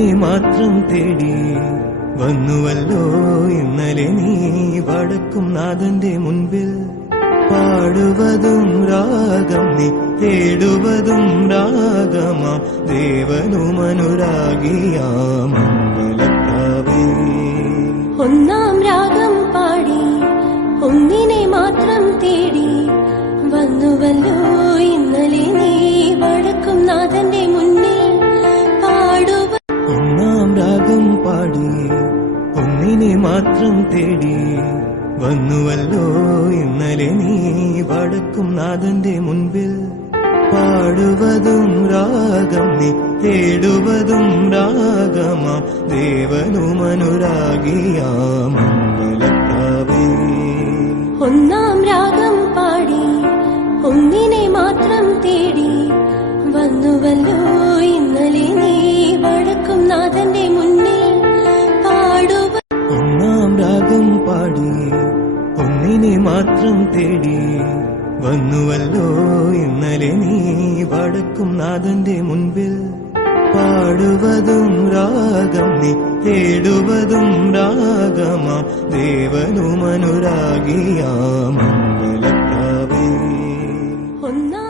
ഒന്നിനെ മാത്രം തേടി വന്നുവല്ലോ ഇന്നലെ നീ വടക്കും നാഥന്റെ മുൻപിൽ. പാടുവതും രാഗം നീ തേടുവതും രാഗമാ. ദേവനുമനുരാഗിയാമംഗലക്കാവേ ഒന്നാം രാഗം പാടി ഒന്നിനെ മാത്രം തേടി വന്നുവല്ലോ ഇന്നലെ നീ വടക്കും നാഥന്റെ മുൻപിൽ. പാടുവതും രാഗം നീ തേടുവതും രാഗമാ. ദേവനുമനുരാഗിയാമംഗലക്കാവേ ഒന്നാം രാഗം പാടി ഒന്നിനെ മാത്രം തേടി വന്നുവല്ലോ പാടി. ഒന്നിനെ മാത്രം തേടി. വന്നുവല്ലോ ഇന്നലെ നീ വടക്കും നാഥന്റെ മുൻപിൽ. പാടുവതും രാഗം നീ തേടുവതും രാഗമാ. ദേവനുമനുരാഗിയാ ഒന്നാ